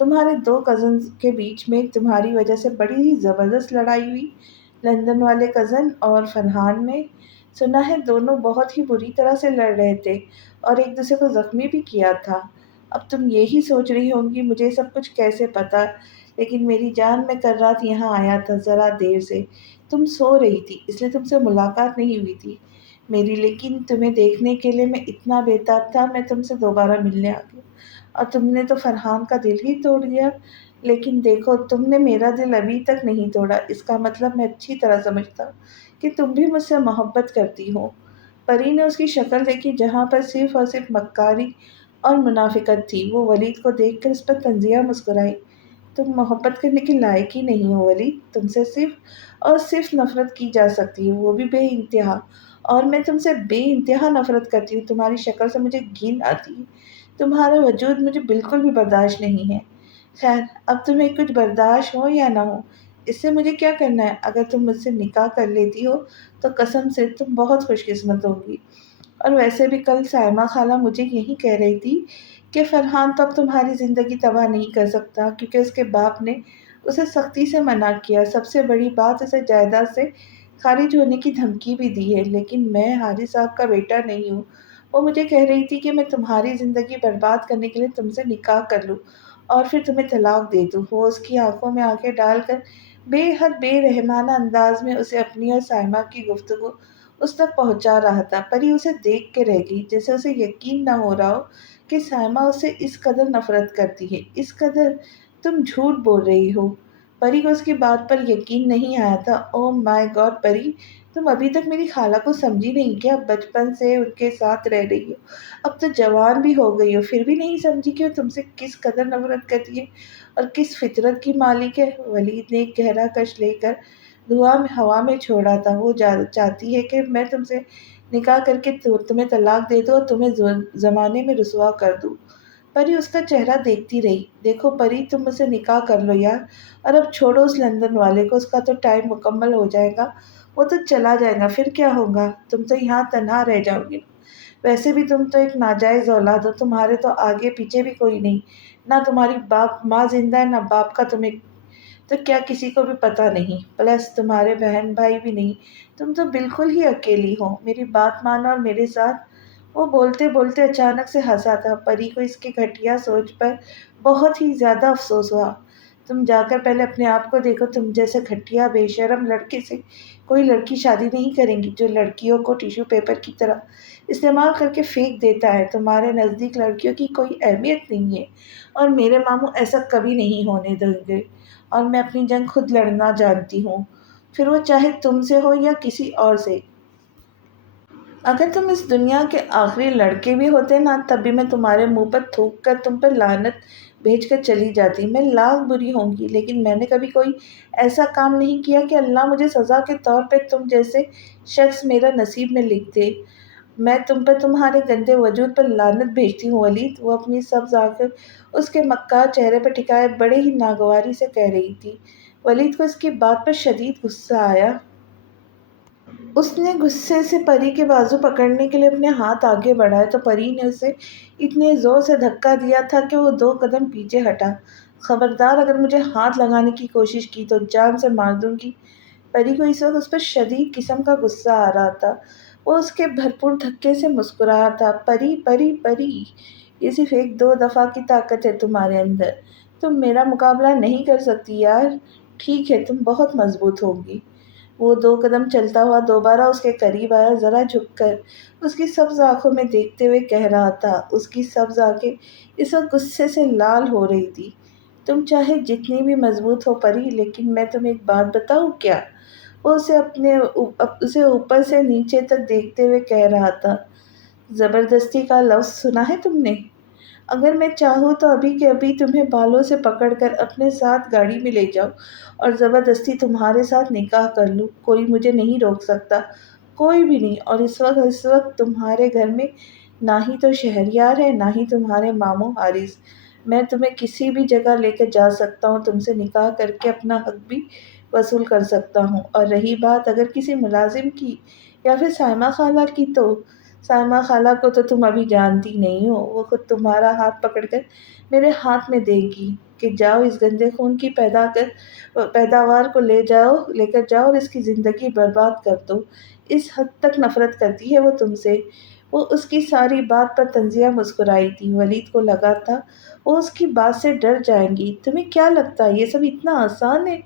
تمہارے دو کزنز کے بیچ میں تمہاری وجہ سے بڑی ہی زبردست لڑائی ہوئی، لندن والے کزن اور فرحان میں۔ سنا ہے دونوں بہت ہی بری طرح سے لڑ رہے تھے اور ایک دوسرے کو زخمی بھی کیا تھا۔ اب تم یہی سوچ رہی ہوں گی مجھے سب کچھ کیسے پتا، لیکن میری جان میں کل رات یہاں آیا تھا ذرا دیر سے۔ تم سو رہی تھی اس لیے تم سے ملاقات نہیں ہوئی تھی میری، لیکن تمہیں دیکھنے کے لیے میں اتنا بےتاب تھا میں تم سے دوبارہ ملنے آ گیا، اور تم نے تو فرحان کا دل ہی توڑ دیا۔ لیکن دیکھو تم نے میرا دل ابھی تک نہیں توڑا، اس کا مطلب میں اچھی طرح سمجھتا ہوں کہ تم بھی مجھ سے محبت کرتی ہو۔ پری نے اس کی شکل دیکھی جہاں پر صرف اور صرف مکاری اور منافقت تھی۔ وہ ولید کو دیکھ کر اس پر طنزیہ مسکرائی۔ تم محبت کرنے کے لائق ہی نہیں ہو ولید، تم سے صرف اور صرف نفرت کی جا سکتی ہے، وہ بھی بے انتہا، اور میں تم سے بے انتہا نفرت کرتی ہوں۔ تمہاری شکل سے مجھے گھن آتی ہے، تمہارا وجود مجھے بالکل بھی برداشت نہیں ہے۔ خیر اب تمہیں کچھ برداشت ہو یا نہ ہو اس سے مجھے کیا کرنا ہے، اگر تم مجھ سے نکاح کر لیتی ہو تو قسم سے تم بہت خوش قسمت ہوگی۔ اور ویسے بھی کل سائمہ خالہ مجھے یہی کہہ رہی تھی کہ فرحان تو اب تمہاری زندگی تباہ نہیں کر سکتا کیونکہ اس کے باپ نے اسے سختی سے منع کیا، سب سے بڑی بات اسے جائیداد سے خارج ہونے کی دھمکی بھی دی ہے۔ لیکن میں حاجی صاحب کا بیٹا نہیں ہوں۔ وہ مجھے کہہ رہی تھی کہ میں تمہاری زندگی برباد کرنے کے لیے تم سے نکاح کر لوں اور پھر تمہیں طلاق دے دوں۔ وہ اس کی آنکھوں میں آنکھیں ڈال کر بے حد بے رحمانہ انداز میں اسے اپنی اور سائمہ کی گفتگو اس تک پہنچا رہا تھا۔ پری اسے دیکھ کے رہ گئی، جیسے اسے یقین نہ ہو رہا ہو کہ سائمہ اسے اس قدر نفرت کرتی ہے، اس قدر۔ تم جھوٹ بول رہی ہو۔ پری کو اس کی بات پر یقین نہیں آیا تھا۔ او مائی گاڈ پری، تم ابھی تک میری خالہ کو سمجھی نہیں کیا؟ بچپن سے ان کے ساتھ رہ رہی ہو، اب تو جوان بھی ہو گئی ہو، پھر بھی نہیں سمجھی کہ وہ تم سے کس قدر نفرت کرتی ہے اور کس فطرت کی مالک ہے۔ ولید نے ایک گہرا کش لے کر دھواں ہوا میں چھوڑا تھا۔ وہ چاہتی ہے کہ میں تم سے نکاح کر کے تمہیں طلاق دے دوں اور تمہیں زمانے میں رسوا کر دوں۔ پری اس کا چہرہ دیکھتی رہی۔ دیکھو پری، تم مجھ سے نکاح کر لو یار، اور اب چھوڑو اس لندن والے کو، اس کا تو ٹائم مکمل ہو جائے گا، وہ تو چلا جائے گا، پھر کیا ہوگا؟ تم تو یہاں تنہا رہ جاؤ گی۔ ویسے بھی تم تو ایک ناجائز اولاد ہو، تمہارے تو آگے پیچھے بھی کوئی نہیں، نہ تمہاری باپ ماں زندہ ہے نہ باپ کا تمہیں تو کیا کسی کو بھی پتہ نہیں، پلس تمہارے بہن بھائی بھی نہیں، تم تو بالکل ہی اکیلی ہو، میری بات مانو اور میرے ساتھ۔ وہ بولتے بولتے اچانک سے ہنسا تھا۔ پری کو اس کی گھٹیا سوچ پر بہت ہی زیادہ افسوس ہوا۔ تم جا کر پہلے اپنے آپ کو دیکھو، تم جیسے گھٹیا بے شرم لڑکے سے کوئی لڑکی شادی نہیں کریں گی جو لڑکیوں کو ٹیشو پیپر کی طرح استعمال کر کے پھینک دیتا ہے۔ تمہارے نزدیک لڑکیوں کی کوئی اہمیت نہیں ہے اور میرے ماموں ایسا کبھی نہیں ہونے دیں گے، اور میں اپنی جنگ خود لڑنا جانتی ہوں، پھر وہ چاہے تم سے ہو یا کسی اور سے۔ اگر تم اس دنیا کے آخری لڑکے بھی ہوتے نا تب بھی میں تمہارے منہ پر تھوک کر تم پر لعنت بھیج کر چلی جاتی۔ میں لاکھ بری ہوں گی لیکن میں نے کبھی کوئی ایسا کام نہیں کیا کہ اللہ مجھے سزا کے طور پہ تم جیسے شخص میرا نصیب میں لکھ دے۔ میں تم پر تمہارے گندے وجود پر لعنت بھیجتی ہوں ولید، وہ اپنی سبز آنکھیں اس کے مکار چہرے پر ٹکائے بڑے ہی ناگواری سے کہہ رہی تھی۔ ولید کو اس کی بات پر شدید غصہ آیا۔ اس نے غصے سے پری کے بازو پکڑنے کے لیے اپنے ہاتھ آگے بڑھائے تو پری نے اسے اتنے زور سے دھکا دیا تھا کہ وہ 2 قدم پیچھے ہٹا۔ خبردار اگر مجھے ہاتھ لگانے کی کوشش کی تو جان سے مار دوں گی۔ پری کو اس وقت اس پر شدید قسم کا غصہ آ رہا تھا۔ وہ اس کے بھرپور دھکے سے مسکرایا تھا۔ پری پری پری، یہ صرف 1-2 دفعہ کی طاقت ہے تمہارے اندر، تم میرا مقابلہ نہیں کر سکتی یار۔ ٹھیک ہے تم بہت مضبوط ہوگی۔ وہ 2 قدم چلتا ہوا دوبارہ اس کے قریب آیا، ذرا جھک کر اس کی سبز آنکھوں میں دیکھتے ہوئے کہہ رہا تھا۔ اس کی سبز آنکھیں اس وقت غصے سے لال ہو رہی تھی۔ تم چاہے جتنی بھی مضبوط ہو پری، لیکن میں تمہیں ایک بات بتاؤں کیا؟ وہ اسے اوپر سے نیچے تک دیکھتے ہوئے کہہ رہا تھا۔ زبردستی کا لفظ سنا ہے تم نے؟ اگر میں چاہوں تو ابھی کے ابھی تمہیں بالوں سے پکڑ کر اپنے ساتھ گاڑی میں لے جاؤں اور زبردستی تمہارے ساتھ نکاح کر لوں، کوئی مجھے نہیں روک سکتا، کوئی بھی نہیں۔ اور اس وقت تمہارے گھر میں نہ ہی تو شہریار ہے نہ ہی تمہارے ماموں حارث۔ میں تمہیں کسی بھی جگہ لے کر جا سکتا ہوں، تم سے نکاح کر کے اپنا حق بھی وصول کر سکتا ہوں۔ اور رہی بات اگر کسی ملازم کی یا پھر سائمہ خالہ کی تو سائمہ خالہ کو تو تم ابھی جانتی نہیں ہو، وہ خود تمہارا ہاتھ پکڑ کر میرے ہاتھ میں دے گی کہ کہ جاؤ اس گندے خون کی پیداوار کو لے کر جاؤ اور اس کی زندگی برباد کر دو۔ اس حد تک نفرت کرتی ہے وہ تم سے۔ وہ اس کی ساری بات پر تنزیہ مسکرائی تھی۔ ولید کو لگا تھا وہ اس کی بات سے ڈر جائیں گی۔ تمہیں کیا لگتا ہے یہ سب اتنا آسان ہے؟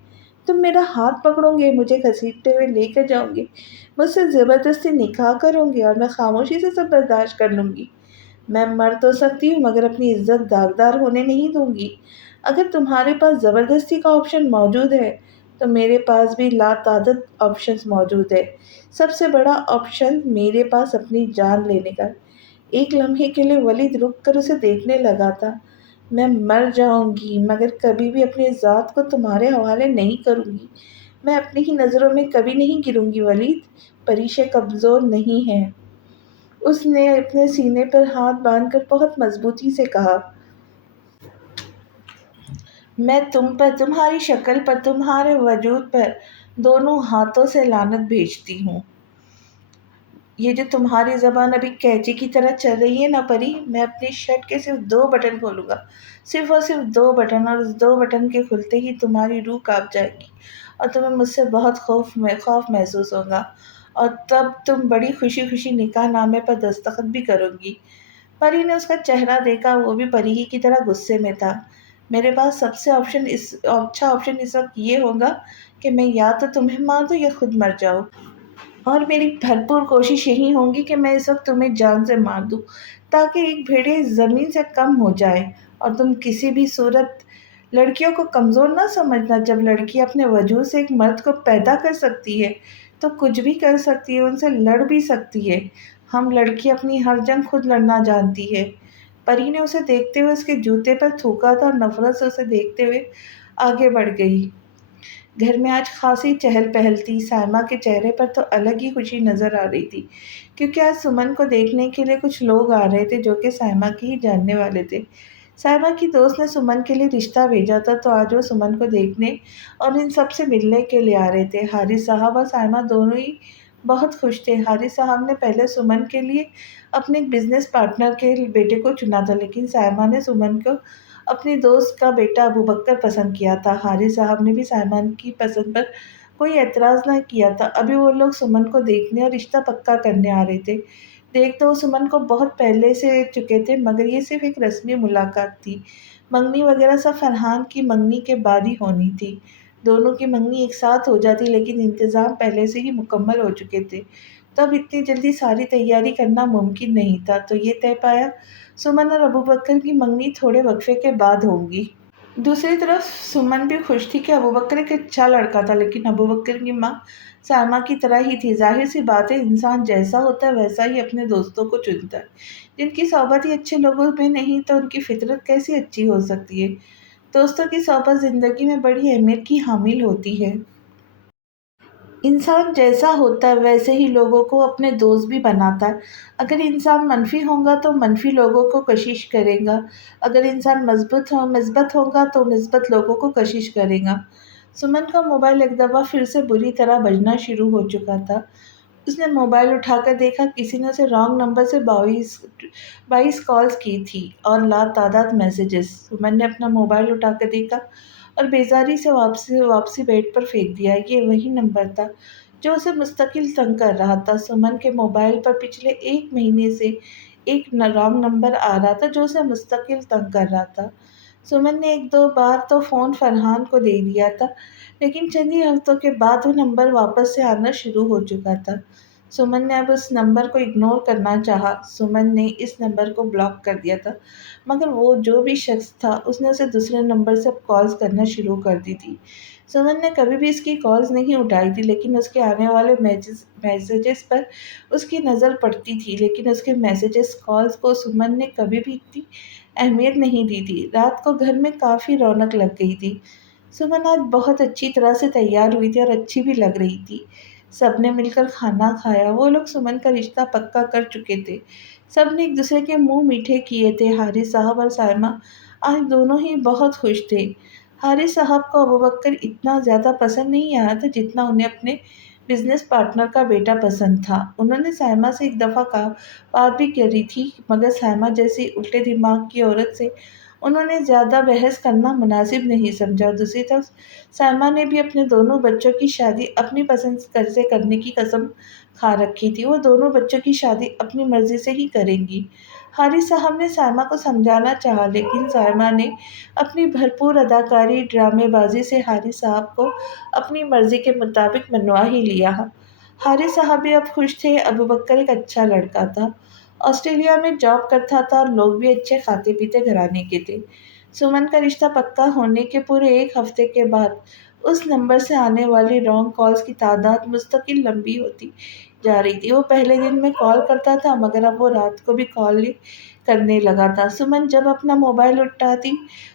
تم میرا ہاتھ پکڑو گے، مجھے گھسیٹتے ہوئے لے کر جاؤ گے، مجھ سے زبردستی نکاح کرو گے اور میں خاموشی سے سب برداشت کر لوں گی۔ میں مر تو سکتی ہوں مگر اپنی عزت داغدار ہونے نہیں دوں گی۔ اگر تمہارے پاس زبردستی کا آپشن موجود ہے تو میرے پاس بھی لاتعداد آپشنز موجود ہے۔ سب سے بڑا آپشن میرے پاس اپنی جان لینے کا۔ ایک لمحے کے لیے ولید رک کر اسے دیکھنے لگا تھا۔ میں مر جاؤں گی مگر کبھی بھی اپنی ذات کو تمہارے حوالے نہیں کروں گی۔ میں اپنی ہی نظروں میں کبھی نہیں گروں گی ولید۔ پریشے کمزور نہیں ہے۔ اس نے اپنے سینے پر ہاتھ باندھ کر بہت مضبوطی سے کہا، میں تم پر، تمہاری شکل پر، تمہارے وجود پر دونوں ہاتھوں سے لعنت بھیجتی ہوں۔ یہ جو تمہاری زبان ابھی کینچی کی طرح چل رہی ہے نا پری، میں اپنی شرٹ کے صرف 2 بٹن کھولوں گا، صرف اور صرف 2 بٹن، اور اس 2 بٹن کے کھلتے ہی تمہاری روح کانپ جائے گی اور تمہیں مجھ سے بہت خوف محسوس ہوگا، اور تب تم بڑی خوشی خوشی نکاح نامے پر دستخط بھی کرو گی۔ پری نے اس کا چہرہ دیکھا، وہ بھی پری ہی کی طرح غصے میں تھا۔ میرے پاس سب سے اچھا آپشن اس وقت یہ ہوگا کہ میں یا تو تمہیں مار دوں یا خود مر جاؤں، اور میری بھرپور کوشش یہی ہوگی کہ میں اس وقت تمہیں جان سے مار دوں تاکہ ایک بھیڑیا زمین سے کم ہو جائے۔ اور تم کسی بھی صورت لڑکیوں کو کمزور نہ سمجھنا۔ جب لڑکی اپنے وجود سے ایک مرد کو پیدا کر سکتی ہے تو کچھ بھی کر سکتی ہے، ان سے لڑ بھی سکتی ہے۔ ہم لڑکی اپنی ہر جنگ خود لڑنا جانتی ہے۔ پری نے اسے دیکھتے ہوئے اس کے جوتے پر تھوکا تھا اور نفرت سے اسے دیکھتے ہوئے آگے بڑھ گئی۔ گھر میں آج خاصی چہل پہل تھی۔ سائمہ کے چہرے پر تو الگ ہی خوشی نظر آ رہی تھی کیونکہ آج سمن کو دیکھنے کے لیے کچھ لوگ آ رہے تھے جو کہ سائمہ کے ہی جاننے والے تھے۔ سائمہ کی دوست نے سمن کے لیے رشتہ بھیجا تھا تو آج وہ سمن کو دیکھنے اور ان سب سے ملنے کے لیے آ رہے تھے۔ حارث صاحب اور سائمہ دونوں ہی بہت خوش تھے۔ حارث صاحب نے پہلے سمن کے لیے اپنے بزنس پارٹنر کے بیٹے کو چنا تھا، لیکن سائمہ نے سمن کو اپنی دوست کا بیٹا ابوبکر پسند کیا تھا۔ حارث صاحب نے بھی سائمہ کی پسند پر کوئی اعتراض نہ کیا تھا۔ ابھی وہ لوگ سمن کو دیکھنے اور رشتہ پکا کرنے آ رہے تھے۔ دیکھ تو وہ سمن کو بہت پہلے سے چکے تھے مگر یہ صرف ایک رسمی ملاقات تھی۔ منگنی وغیرہ سب فرحان کی منگنی کے بعد ہی ہونی تھی۔ دونوں کی منگنی ایک ساتھ ہو جاتی لیکن انتظام پہلے سے ہی مکمل ہو چکے تھے، تو اب اتنی جلدی ساری تیاری کرنا ممکن نہیں تھا، تو یہ طے پایا سمن اور ابوبکر کی منگنی تھوڑے وقفے کے بعد ہوگی۔ دوسری طرف سمن بھی خوش تھی کہ ابوبکر ایک اچھا لڑکا تھا، لیکن ابوبکر کی ماں سائمہ کی طرح ہی تھی۔ ظاہر سی بات ہے، انسان جیسا ہوتا ہے ویسا ہی اپنے دوستوں کو چنتا ہے۔ جن کی صحبت ہی اچھے لوگوں میں نہیں تو ان کی فطرت کیسی اچھی ہو سکتی ہے۔ دوستوں کی صحبت زندگی میں بڑی اہمیت کی حامل ہوتی ہے۔ انسان جیسا ہوتا ہے ویسے ہی لوگوں کو اپنے دوست بھی بناتا ہے۔ اگر انسان منفی ہوگا تو منفی لوگوں کو کشش کرے گا، اگر انسان مثبت ہوگا تو مثبت لوگوں کو کشش کرے گا۔ سمن کا موبائل ایک دفعہ پھر سے بری طرح بجنا شروع ہو چکا تھا۔ اس نے موبائل اٹھا کر دیکھا، کسی نے اسے رانگ نمبر سے 22 کالز کی تھی اور لاتعداد میسیجز۔ سمن نے اپنا موبائل اٹھا کر دیکھا اور بیزاری سے واپسی بیڈ پر پھینک دیا۔ یہ وہی نمبر تھا جو اسے مستقل تنگ کر رہا تھا۔ سمن کے موبائل پر پچھلے 1 مہینے سے ایک رانگ نمبر آ رہا تھا جو اسے مستقل تنگ کر رہا تھا۔ سمن نے 1-2 بار تو فون فرحان کو دے دیا تھا، لیکن چند ہی ہفتوں کے بعد وہ نمبر واپس سے آنا شروع ہو چکا تھا۔ سمن نے اب اس نمبر کو اگنور کرنا چاہا۔ سمن نے اس نمبر کو بلاک کر دیا تھا مگر وہ جو بھی شخص تھا اس نے اسے دوسرے نمبر سے کالز کرنا شروع کر دی تھی۔ سمن نے کبھی بھی اس کی کالز نہیں اٹھائی تھی لیکن اس کے آنے والے میسیجز پر اس کی نظر پڑتی تھی، لیکن اس کے میسیجز کالز کو سمن نے کبھی بھی اتنی اہمیت نہیں دی تھی۔ رات کو گھر میں کافی رونق لگ گئی تھی۔ سمن آج بہت اچھی طرح سے تیار ہوئی تھی اور اچھی بھی لگ رہی تھی۔ سب نے مل کر کھانا کھایا۔ وہ لوگ سمن کا رشتہ پکا کر چکے تھے۔ سب نے ایک دوسرے کے منہ میٹھے کیے تھے۔ حارث صاحب اور سائمہ آج دونوں ہی بہت خوش تھے۔ حارث صاحب کو ابوبکر اتنا زیادہ پسند نہیں آیا تھا جتنا انہیں اپنے بزنس پارٹنر کا بیٹا پسند تھا۔ انہوں نے سائمہ سے ایک دفعہ بات بھی کری تھی مگر سائمہ جیسی الٹے دماغ کی عورت سے انہوں نے زیادہ بحث کرنا مناسب نہیں سمجھا۔ دوسری طرف سائمہ نے بھی اپنے دونوں بچوں کی شادی اپنی پسند سے کرنے کی قسم کھا رکھی تھی۔ وہ دونوں بچوں کی شادی اپنی مرضی سے ہی کریں گی۔ حارث صاحب نے سائمہ کو سمجھانا چاہا، لیکن سائمہ نے اپنی بھرپور اداکاری ڈرامے بازی سے حارث صاحب کو اپنی مرضی کے مطابق منوا ہی لیا۔ حارث صاحب بھی اب خوش تھے۔ ابوبکر ایک اچھا لڑکا تھا، آسٹریلیا میں جاب کرتا تھا اور لوگ بھی اچھے کھاتے پیتے گھرانے کے تھے۔ سمن کا رشتہ پکا ہونے کے پورے ایک ہفتے کے بعد اس نمبر سے آنے والی رانگ کالز کی تعداد مستقل لمبی ہوتی جا رہی تھی۔ وہ پہلے دن میں کال کرتا تھا، مگر اب وہ رات کو بھی کال کرنے لگا تھا۔ سمن جب اپنا موبائل اٹھاتی،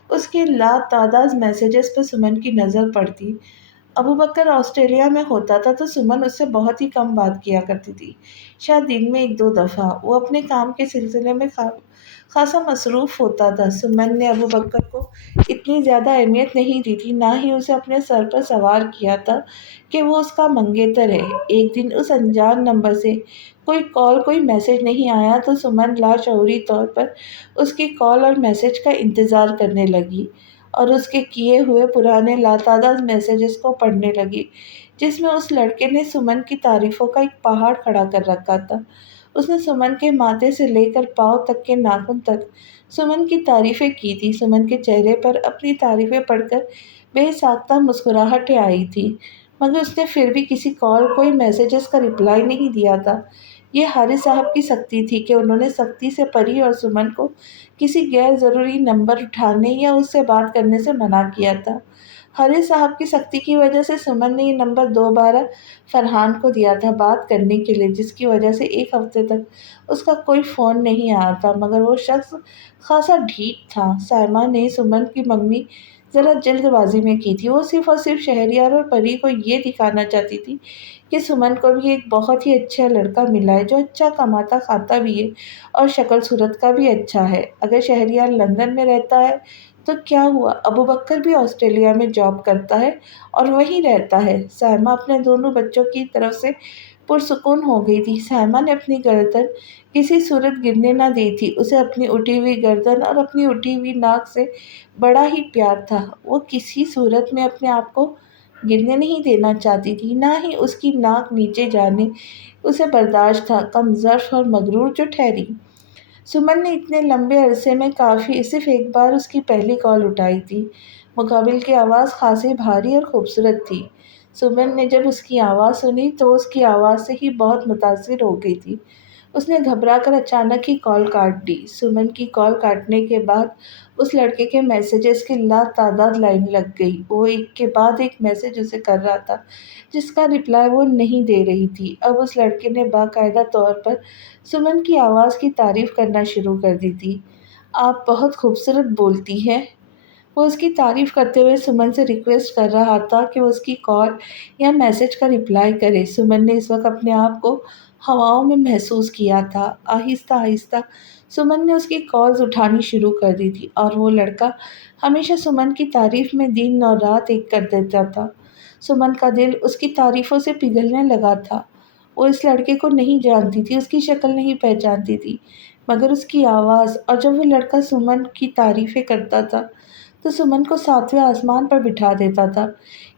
اس کے لاتعداد میسیجز پر سمن کی نظر پڑتی۔ ابوبکر آسٹریلیا میں ہوتا تھا تو سمن اس سے بہت ہی کم بات کیا کرتی تھی، شاید دن میں ایک دو دفعہ۔ وہ اپنے کام کے سلسلے میں خاصا مصروف ہوتا تھا۔ سمن نے ابوبکر کو اتنی زیادہ اہمیت نہیں دی تھی، نہ ہی اسے اپنے سر پر سوار کیا تھا کہ وہ اس کا منگیتر ہے۔ ایک دن اس انجان نمبر سے کوئی کال کوئی میسج نہیں آیا تو سمن لاشعوری طور پر اس کی کال اور میسج کا انتظار کرنے لگی اور اس کے کیے ہوئے پرانے لاتعداد میسیجز کو پڑھنے لگی، جس میں اس لڑکے نے سمن کی تعریفوں کا ایک پہاڑ کھڑا کر رکھا تھا۔ اس نے سمن کے ماتھے سے لے کر پاؤں تک کے ناخن تک سمن کی تعریفیں کی تھی۔ سمن کے چہرے پر اپنی تعریفیں پڑھ کر بے ساختہ مسکراہٹیں آئی تھی، مگر اس نے پھر بھی کسی کال کوئی میسیجز کا رپلائی نہیں دیا تھا۔ یہ حارث صاحب کی سختی تھی کہ انہوں نے سختی سے پری اور سمن کو کسی غیر ضروری نمبر اٹھانے یا اس سے بات کرنے سے منع کیا تھا۔ حارث صاحب کی سختی کی وجہ سے سمن نے یہ نمبر دوبارہ فرحان کو دیا تھا بات کرنے کے لیے، جس کی وجہ سے ایک ہفتے تک اس کا کوئی فون نہیں آیا تھا، مگر وہ شخص خاصا ڈھیٹ تھا۔ سائمہ نے سمن کی منگنی ذرا جلد بازی میں کی تھی۔ وہ صرف اور صرف شہریار اور پری کو یہ دکھانا چاہتی تھی کہ سمن کو بھی ایک بہت ہی اچھا لڑکا ملا ہے جو اچھا کماتا کھاتا بھی ہے اور شکل صورت کا بھی اچھا ہے۔ اگر شہریار لندن میں رہتا ہے تو کیا ہوا، ابوبکر بھی آسٹریلیا میں جاب کرتا ہے اور وہیں رہتا ہے۔ سائمہ اپنے دونوں بچوں کی طرف سے پرسکون ہو گئی تھی۔ سائمہ نے اپنی گردن کسی صورت گرنے نہ دی تھی۔ اسے اپنی اٹھی ہوئی گردن اور اپنی اٹھی ہوئی ناک سے بڑا ہی پیار تھا۔ وہ کسی صورت میں اپنے آپ کو گرنے نہیں دینا چاہتی تھی، نہ ہی اس کی ناک نیچے جانے اسے برداشت تھا، کم ظرف اور مغرور جو ٹھہری۔ سمن نے اتنے لمبے عرصے میں کافی صرف ایک بار اس کی پہلی کال اٹھائی تھی۔ مقابل کی آواز خاصی بھاری اور خوبصورت تھی۔ سمن نے جب اس کی آواز سنی تو وہ اس کی آواز سے ہی بہت متاثر ہو گئی تھی۔ اس نے گھبرا کر اچانک ہی کال کاٹ دی۔ سمن کی کال کاٹنے کے بعد اس لڑکے کے میسیجز کی لاتعداد لائن لگ گئی۔ وہ ایک کے بعد ایک میسیج اسے کر رہا تھا جس کا رپلائی وہ نہیں دے رہی تھی۔ اب اس لڑکے نے باقاعدہ طور پر سمن کی آواز کی تعریف کرنا شروع کر دی تھی۔ آپ بہت خوبصورت بولتی ہیں۔ وہ اس کی تعریف کرتے ہوئے سمن سے ریکویسٹ کر رہا تھا کہ وہ اس کی کال یا میسیج کا رپلائی کرے۔ سمن نے اس وقت اپنے آپ کو ہواؤں میں محسوس کیا تھا۔ آہستہ آہستہ سمن نے اس کی کالز اٹھانی شروع کر دی تھی اور وہ لڑکا ہمیشہ سمن کی تعریف میں دن اور رات ایک کر دیتا تھا۔ سمن کا دل اس کی تعریفوں سے پگھلنے لگا تھا۔ وہ اس لڑکے کو نہیں جانتی تھی، اس کی شکل نہیں پہچانتی تھی، مگر اس کی آواز، اور جب وہ لڑکا سمن کی تعریفیں کرتا تھا تو سمن کو ساتویں آسمان پر بٹھا دیتا تھا۔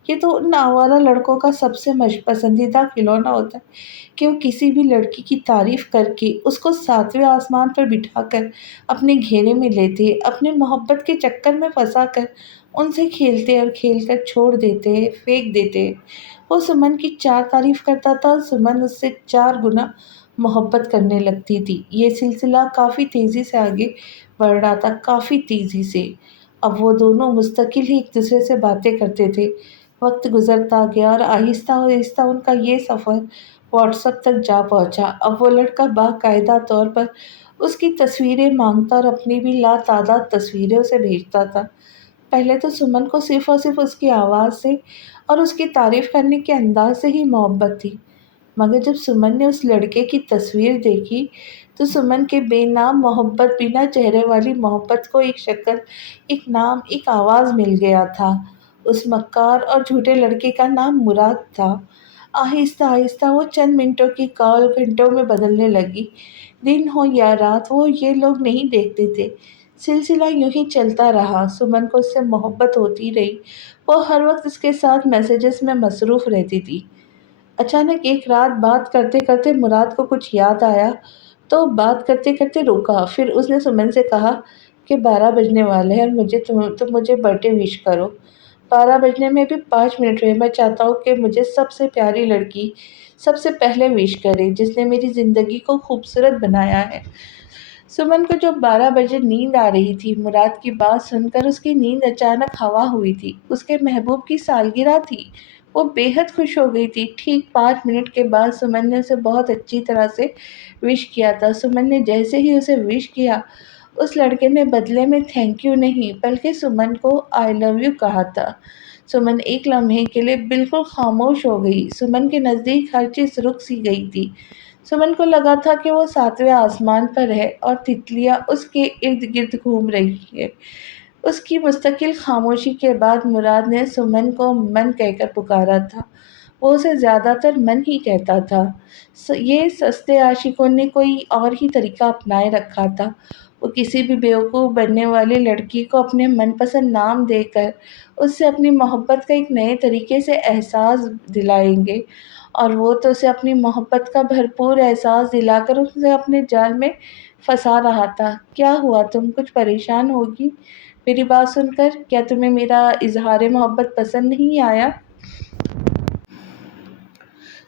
یہ تو ان آوارہ لڑکوں کا سب سے پسندیدہ کھلونا ہوتا ہے کہ وہ کسی بھی لڑکی کی تعریف کر کے اس کو ساتویں آسمان پر بٹھا کر اپنے گھیرے میں لیتے، اپنے محبت کے چکر میں پھنسا کر ان سے کھیلتے اور کھیل کر چھوڑ دیتے، پھینک دیتے۔ وہ سمن کی 4 تعریف کرتا تھا اور سمن اس سے 4 گنا محبت کرنے لگتی تھی۔ یہ سلسلہ کافی تیزی سے آگے بڑھ رہا تھا، کافی تیزی سے۔ اب وہ دونوں مستقل ہی ایک دوسرے سے باتیں کرتے تھے۔ وقت گزرتا گیا اور آہستہ آہستہ ان کا یہ سفر واٹس ایپ تک جا پہنچا۔ اب وہ لڑکا باقاعدہ طور پر اس کی تصویریں مانگتا اور اپنی بھی لاتعداد تصویریں اسے بھیجتا تھا۔ پہلے تو سمن کو صرف اور صرف اس کی آواز سے اور اس کی تعریف کرنے کے انداز سے ہی محبت تھی، مگر جب سمن نے اس لڑکے کی تصویر دیکھی تو سمن کے بے نام محبت، بنا چہرے والی محبت کو ایک شکل، ایک نام، ایک آواز مل گیا تھا۔ اس مکار اور جھوٹے لڑکے کا نام مراد تھا۔ آہستہ آہستہ وہ چند منٹوں کی کال گھنٹوں میں بدلنے لگی۔ دن ہو یا رات وہ یہ لوگ نہیں دیکھتے تھے، سلسلہ یوں ہی چلتا رہا۔ سمن کو اس سے محبت ہوتی رہی۔ وہ ہر وقت اس کے ساتھ میسیجز میں مصروف رہتی تھی۔ اچانک ایک رات بات کرتے کرتے مراد کو کچھ یاد آیا تو بات کرتے کرتے روکا۔ پھر اس نے سمن سے کہا کہ 12 بجنے والے ہیں اور تم مجھے برتھ ڈے وش کرو۔ 12 بجنے میں بھی 5 منٹ ہوئے۔ میں چاہتا ہوں کہ مجھے سب سے پیاری لڑکی سب سے پہلے وش کرے جس نے میری زندگی کو خوبصورت بنایا ہے۔ سمن کو جو 12 بجے نیند آ رہی تھی، مراد کی بات سن کر اس کی نیند اچانک ہوا ہوئی تھی۔ اس کے محبوب کی سالگرہ تھی۔ وہ بے حد خوش ہو گئی تھی۔ ٹھیک 5 منٹ کے بعد سمن نے اسے بہت اچھی طرح سے وش کیا تھا۔ سمن نے جیسے ہی اسے وش کیا، اس لڑکے نے بدلے میں تھینک یو نہیں بلکہ سمن کو آئی لو یو کہا تھا۔ سمن ایک لمحے کے لیے بالکل خاموش ہو گئی۔ سمن کے نزدیک ہر چیز رک سی گئی تھی۔ سمن کو لگا تھا کہ وہ 7ویں آسمان پر ہے اور تتلیاں اس کے ارد گرد گھوم رہی ہے۔ اس کی مستقل خاموشی کے بعد مراد نے سمن کو من کہہ کر پکارا تھا۔ وہ اسے زیادہ تر من ہی کہتا تھا۔ یہ سستے عاشقوں نے کوئی اور ہی طریقہ اپنائے رکھا تھا۔ وہ کسی بھی بیوقوف بننے والی لڑکی کو اپنے من پسند نام دے کر اس سے اپنی محبت کا ایک نئے طریقے سے احساس دلائیں گے، اور وہ تو اسے اپنی محبت کا بھرپور احساس دلا کر اسے اپنے جال میں پھنسا رہا تھا۔ کیا ہوا، تم کچھ پریشان ہوگی میری بات سن کر؟ کیا تمہیں میرا اظہار محبت پسند نہیں آیا؟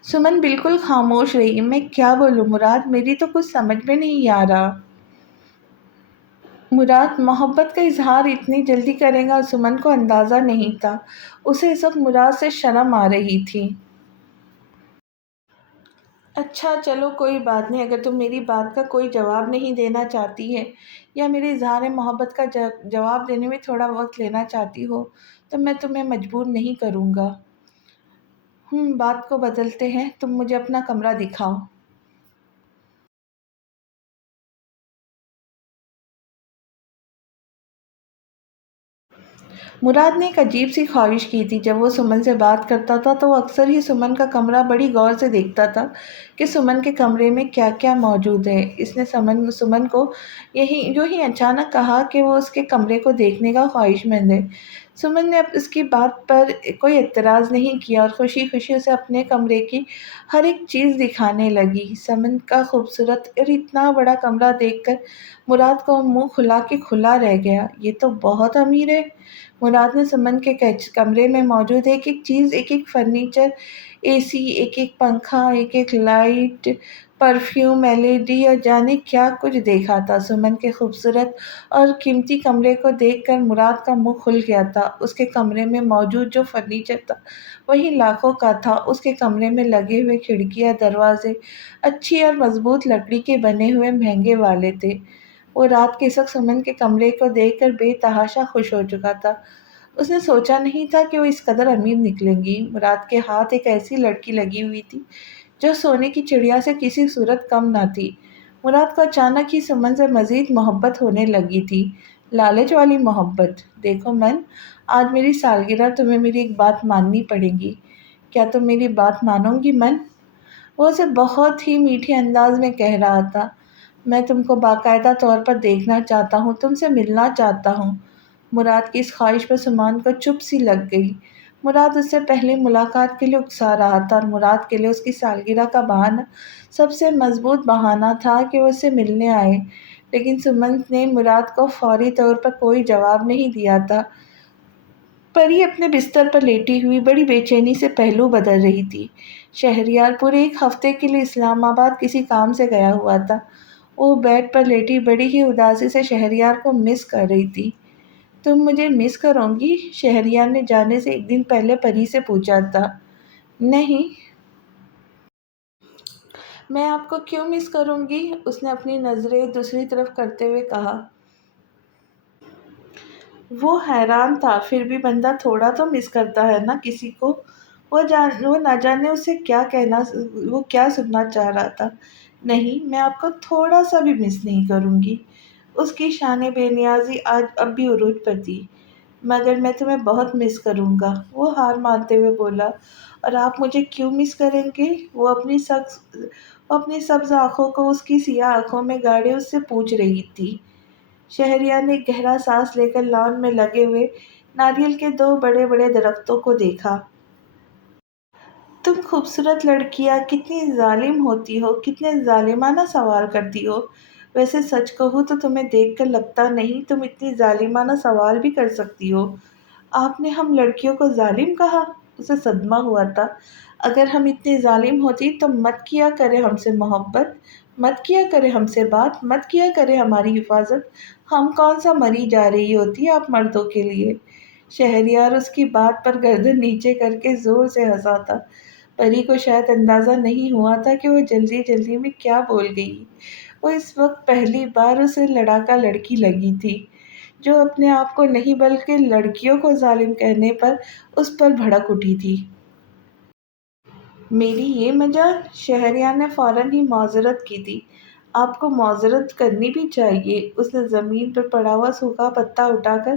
سمن بالکل خاموش رہی۔ میں کیا بولوں مراد، میری تو کچھ سمجھ میں نہیں آ رہا۔ مراد محبت کا اظہار اتنی جلدی کرے گا، سمن کو اندازہ نہیں تھا۔ اسے اس وقت مراد سے شرم آ رہی تھی۔ اچھا چلو کوئی بات نہیں، اگر تم میری بات کا کوئی جواب نہیں دینا چاہتی ہے یا میرے اظہار محبت کا جواب دینے میں تھوڑا وقت لینا چاہتی ہو تو میں تمہیں مجبور نہیں کروں گا۔ بات کو بدلتے ہیں، تم مجھے اپنا کمرہ دکھاؤ۔ مراد نے ایک عجیب سی خواہش کی تھی۔ جب وہ سمن سے بات کرتا تھا تو وہ اکثر ہی سمن کا کمرہ بڑی غور سے دیکھتا تھا کہ سمن کے کمرے میں کیا کیا موجود ہے۔ اس نے سمن کو یوں ہی اچانک کہا کہ وہ اس کے کمرے کو دیکھنے کا خواہش مند ہے۔ سمن نے اب اس کی بات پر کوئی اعتراض نہیں کیا اور خوشی خوشی اسے اپنے کمرے کی ہر ایک چیز دکھانے لگی۔ سمن کا خوبصورت اور اتنا بڑا کمرہ دیکھ کر مراد کو منہ کھلا کے کھلا رہ گیا۔ یہ تو بہت امیر ہے۔ مراد نے سمن کے کمرے میں موجود ایک ایک چیز، ایک ایک فرنیچر، اے سی، ایک ایک پنکھا، ایک ایک لائٹ، پرفیوم، LED اور جانے کیا کچھ دیکھا تھا۔ سمن کے خوبصورت اور قیمتی کمرے کو دیکھ کر مراد کا منہ کھل گیا تھا۔ اس کے کمرے میں موجود جو فرنیچر تھا وہی لاکھوں کا تھا۔ اس کے کمرے میں لگے ہوئے کھڑکیاں، دروازے اچھی اور مضبوط لکڑی کے بنے ہوئے مہنگے والے تھے۔ وہ رات کے اس وقت سمن کے کمرے کو دیکھ کر بے تحاشا خوش ہو چکا تھا۔ اس نے سوچا نہیں تھا کہ وہ اس قدر امیر نکلیں گی۔ مراد کے ہاتھ ایک ایسی لڑکی لگی ہوئی تھی جو سونے کی چڑیا سے کسی صورت کم نہ تھی۔ مراد کو اچانک ہی سمن سے مزید محبت ہونے لگی تھی، لالچ والی محبت۔ دیکھو من، آج میری سالگرہ، تمہیں میری ایک بات ماننی پڑے گی۔ کیا تم میری بات مانو گی من؟ وہ اسے بہت ہی میٹھے انداز میں کہہ رہا تھا۔ میں تم کو باقاعدہ طور پر دیکھنا چاہتا ہوں، تم سے ملنا چاہتا ہوں۔ مراد کی اس خواہش پر سمن کو چپ سی لگ گئی۔ مراد اس سے پہلے ملاقات کے لیے اکسا رہا تھا اور مراد کے لیے اس کی سالگرہ کا بہانہ سب سے مضبوط بہانہ تھا کہ وہ اس سے ملنے آئے۔ لیکن سمن نے مراد کو فوری طور پر کوئی جواب نہیں دیا تھا۔ پری اپنے بستر پر لیٹی ہوئی بڑی بے چینی سے پہلو بدل رہی تھی۔ شہریار پورے ایک ہفتے کے لیے اسلام آباد کسی کام سے گیا ہوا تھا۔ وہ بیڈ پر لیٹی بڑی ہی اداسی سے شہریار کو مس کر رہی تھی۔ تم مجھے مس کرو گی؟ شہریار نے جانے سے ایک دن پہلے پری سے پوچھا تھا۔ نہیں، میں آپ کو کیوں مس کروں گی؟ اس نے اپنی نظریں دوسری طرف کرتے ہوئے کہا۔ وہ حیران تھا، پھر بھی بندہ تھوڑا تو مس کرتا ہے نا کسی کو۔ وہ نہ جانے اسے کیا کہنا، وہ کیا سننا چاہ رہا تھا۔ نہیں، میں آپ کو تھوڑا سا بھی مس نہیں کروں گی۔ اس کی شان بے نیازی آج اب بھی عروج پر تھی۔ مگر میں تمہیں بہت مس کروں گا، وہ ہار مانتے ہوئے بولا۔ اور آپ مجھے کیوں مس کریں گے؟ وہ اپنی سبز آنکھوں کو اس کی سیاہ آنکھوں میں گاڑے اس سے پوچھ رہی تھی۔ شہریار نے گہرا سانس لے کر لان میں لگے ہوئے ناریل کے دو بڑے بڑے درختوں کو دیکھا۔ تم خوبصورت لڑکیاں کتنی ظالم ہوتی ہو، کتنے ظالمانہ سوال کرتی ہو۔ ویسے سچ کہوں تو تمہیں دیکھ کر لگتا نہیں تم اتنی ظالمانہ سوال بھی کر سکتی ہو۔ آپ نے ہم لڑکیوں کو ظالم کہا؟ اسے صدمہ ہوا تھا۔ اگر ہم اتنی ظالم ہوتی تو مت کیا کرے ہم سے محبت، مت کیا کرے ہم سے بات، مت کیا کرے ہماری حفاظت۔ ہم کون سا مری جا رہی ہوتی آپ مردوں کے لیے؟ شہریار اس کی بات پر گردن نیچے کر کے زور سے ہنسا تھا۔ پری کو شاید اندازہ نہیں ہوا تھا کہ وہ جلدی جلدی میں کیا بول گئی۔ وہ اس وقت پہلی بار اسے لڑاکا لڑکی لگی تھی، جو اپنے آپ کو نہیں بلکہ لڑکیوں کو ظالم کہنے پر اس پر بھڑک اٹھی تھی۔ میری یہ مجال؟ شہریار نے فوراً ہی معذرت کی تھی۔ آپ کو معذرت کرنی بھی چاہیے۔ اس نے زمین پر پڑا ہوا سوکھا پتا اٹھا کر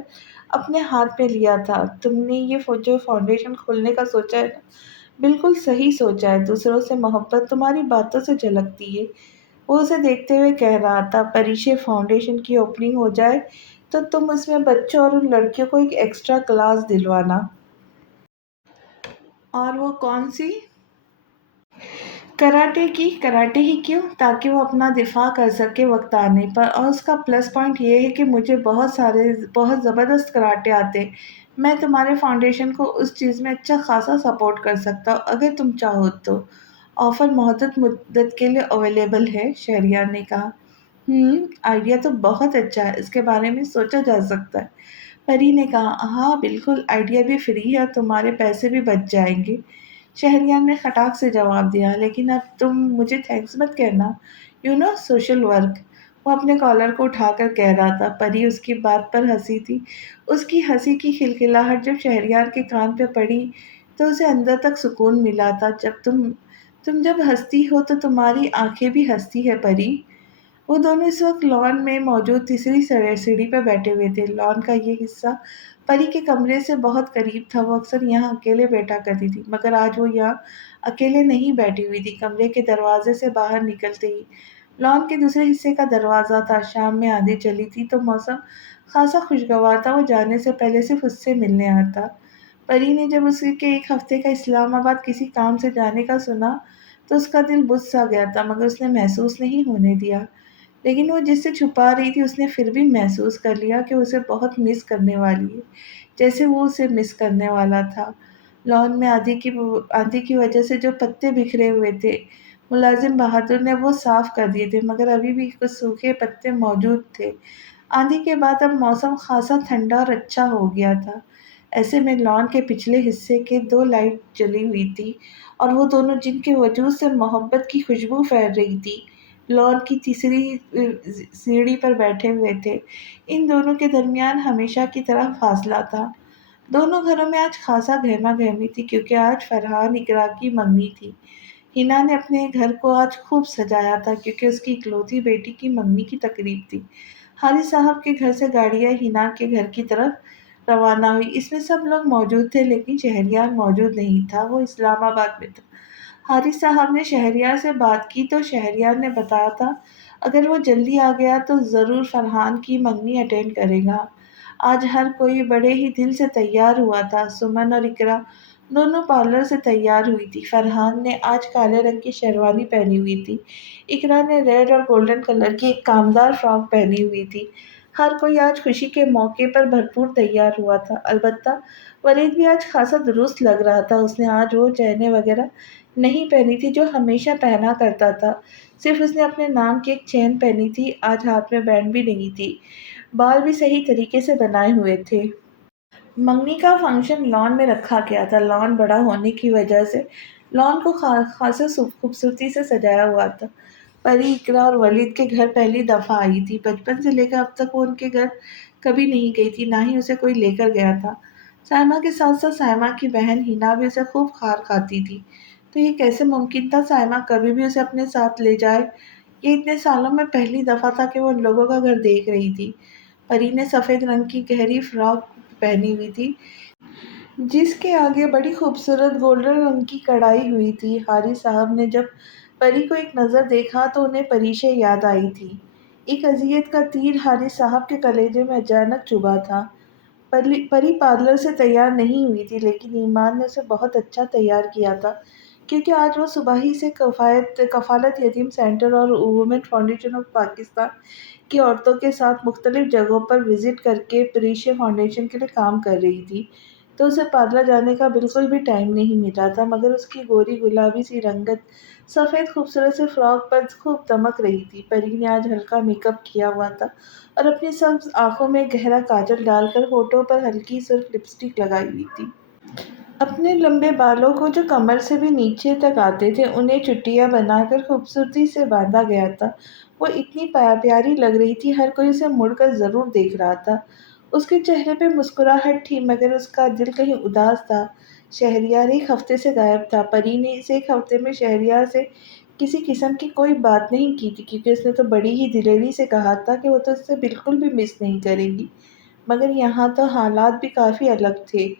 اپنے ہاتھ میں لیا تھا۔ تم نے یہ جو فاؤنڈیشن کھولنے کا سوچا ہے نا، بالکل صحیح سوچا ہے۔ دوسروں سے محبت تمہاری باتوں سے جھلکتی ہے۔ وہ اسے دیکھتے ہوئے کہہ رہا تھا، پریشے فاؤنڈیشن کی اوپننگ ہو جائے تو تم اس میں بچوں اور ان لڑکیوں کو ایک ایکسٹرا کلاس دلوانا۔ اور وہ کون سی؟ کراٹے کی۔ کراٹے ہی کیوں؟ تاکہ وہ اپنا دفاع کر سکے وقت آنے پر۔ اور اس کا پلس پوائنٹ یہ ہے کہ مجھے بہت زبردست کراٹے آتے۔ میں تمہارے فاؤنڈیشن کو اس چیز میں اچھا خاصا سپورٹ کر سکتا ہوں اگر تم چاہو تو۔ آفر محدود مدت کے لیے اویلیبل ہے، شہریار نے کہا۔ آئیڈیا تو بہت اچھا ہے، اس کے بارے میں سوچا جا سکتا ہے۔ پری نے کہا، ہاں بالکل، آئیڈیا بھی فری ہے اور تمہارے پیسے بھی بچ جائیں گے۔ شہریار نے کھٹاک سے جواب دیا، لیکن اب تم مجھے تھینکس مت کہنا، سوشل ورک۔ وہ اپنے کالر کو اٹھا کر کہہ رہا تھا۔ پری اس کی بات پر ہنسی تھی۔ اس کی ہنسی کی کھلکھلاہٹ جب شہریار کے کان پہ پڑی تو اسے اندر تک سکون ملا تھا۔ تم جب ہنستی ہو تو تمہاری آنکھیں بھی ہنستی ہے پری۔ وہ دونوں اس وقت لان میں موجود تیسری سیڑھی پہ بیٹھے ہوئے تھے۔ لان کا یہ حصہ پری کے کمرے سے بہت قریب تھا۔ وہ اکثر یہاں اکیلے بیٹھا کرتی تھی، مگر آج وہ یہاں اکیلے نہیں بیٹھی ہوئی تھی۔ کمرے کے دروازے سے باہر نکلتے ہی لان کے دوسرے حصے کا دروازہ تھا۔ شام میں آندھی چلی تھی تو موسم خاصا خوشگوار تھا۔ وہ جانے سے پہلے صرف اس سے ملنے آتا۔ پری نے جب اس کے ایک ہفتے کا اسلام آباد کسی کام سے جانے کا سنا تو اس کا دل بجھ سا گیا تھا، مگر اس نے محسوس نہیں ہونے دیا۔ لیکن وہ جس سے چھپا رہی تھی اس نے پھر بھی محسوس کر لیا کہ اسے بہت مس کرنے والی ہے، جیسے وہ اسے مس کرنے والا تھا۔ لان میں آندھی کی وجہ سے جو پتے بکھرے ہوئے تھے، ملازم بہادر نے وہ صاف کر دیے تھے، مگر ابھی بھی کچھ سوکھے پتے موجود تھے۔ آندھی کے بعد اب موسم خاصا ٹھنڈا اور اچھا ہو گیا تھا۔ ایسے میں لان کے پچھلے حصے کے دو لائٹ جلی ہوئی تھی اور وہ دونوں جن کے وجود سے محبت کی خوشبو پھیل رہی تھی، لان کی تیسری سیڑھی پر بیٹھے ہوئے تھے۔ ان دونوں کے درمیان ہمیشہ کی طرح فاصلہ تھا۔ دونوں گھروں میں آج خاصا گہما گہمی تھی، کیونکہ آج فرحان اقرا کی منگنی تھی۔ ہنا نے اپنے گھر کو آج خوب سجایا تھا، کیونکہ اس کی اکلوتی بیٹی کی منگنی کی تقریب تھی۔ حارث صاحب کے گھر سے گاڑیاں ہنا کے گھر کی طرف روانہ ہوئی۔ اس میں سب لوگ موجود تھے، لیکن شہریار موجود نہیں تھا، وہ اسلام آباد میں تھا۔ حارث صاحب نے شہریار سے بات کی تو شہریار نے بتایا تھا اگر وہ جلدی آ گیا تو ضرور فرحان کی منگنی اٹینڈ کرے گا۔ آج ہر کوئی بڑے ہی دل سے تیار ہوا تھا۔ سمن اور اقرا دونوں پارلر سے تیار ہوئی تھی۔ فرحان نے آج کالے رنگ کی شیروانی پہنی ہوئی تھی، اقرا نے ریڈ اور گولڈن کلر کی ایک کامدار فراک پہنی ہوئی تھی۔ ہر کوئی آج خوشی کے موقع پر بھرپور تیار ہوا تھا۔ البتہ ولید بھی آج خاصا درست لگ رہا تھا۔ اس نے آج وہ چینیں وغیرہ نہیں پہنی تھی جو ہمیشہ پہنا کرتا تھا، صرف اس نے اپنے نام کی ایک چین پہنی تھی۔ آج ہاتھ میں بینڈ بھی نہیں تھی، بال بھی صحیح طریقے سے بنائے ہوئے تھے۔ منگنی کا فنکشن لان میں رکھا گیا تھا۔ لان بڑا ہونے کی وجہ سے لان کو خاصی خوبصورتی سے سجایا ہوا تھا۔ پری اقرا اور ولید کے گھر پہلی دفعہ آئی تھی۔ بچپن سے لے کر اب تک وہ ان کے گھر کبھی نہیں گئی تھی، نہ ہی اسے کوئی لے کر گیا تھا۔ سائمہ کے ساتھ ساتھ سائمہ کی بہن ہنا بھی اسے خوب کھار کھاتی تھی، تو یہ کیسے ممکن تھا سائمہ کبھی بھی اسے اپنے ساتھ لے جائے؟ یہ اتنے سالوں میں پہلی دفعہ تھا کہ وہ ان لوگوں کا گھر دیکھ رہی تھی۔ پری نے سفید رنگ کی گہری فراک پہنی ہوئی تھی، جس کے آگے بڑی خوبصورت گولڈن رنگ کی کڑھائی ہوئی تھی۔ حارث صاحب نے جب پری کو ایک نظر دیکھا تو انہیں پریشے یاد آئی تھی۔ ایک اذیت کا تیر حارث صاحب کے کلیجے میں اچانک چبھا تھا۔ پری پارلر سے تیار نہیں ہوئی تھی، لیکن ایمان نے اسے بہت اچھا تیار کیا تھا، کیونکہ آج وہ صبح ہی سے کفالت یتیم سینٹر اور وومن فاؤنڈیشن آف پاکستان کی عورتوں کے ساتھ مختلف جگہوں پر وزٹ کر کے پریشیا فاؤنڈیشن کے لیے کام کر رہی تھی، تو اسے پارلر جانے کا بالکل بھی ٹائم نہیں ملا تھا، مگر اس کی گوری گلابی سی رنگت سفید خوبصورت سے فراک پر خوب دمک رہی تھی۔ پری نے آج ہلکا میک اپ کیا ہوا تھا اور اپنی سبز آنکھوں میں گہرا کاجل ڈال کر ہونٹوں پر ہلکی سرخ لپسٹک لگائی ہوئی تھی۔ اپنے لمبے بالوں کو جو کمر سے بھی نیچے تک آتے تھے انہیں چٹیاں بنا کر خوبصورتی سے باندھا گیا تھا۔ وہ اتنی پیاری لگ رہی تھی، ہر کوئی اسے مڑ کر ضرور دیکھ رہا تھا۔ اس کے چہرے پہ مسکراہٹ تھی، مگر اس کا دل کہیں اداس تھا۔ شہریار ایک ہفتے سے غائب تھا۔ پری نے اس ایک ہفتے میں شہریار سے کسی قسم کی کوئی بات نہیں کی تھی، کیونکہ اس نے تو بڑی ہی دلیری سے کہا تھا کہ وہ تو اس سے بالکل بھی مس نہیں کرے گی، مگر یہاں تو حالات بھی کافی الگ تھے۔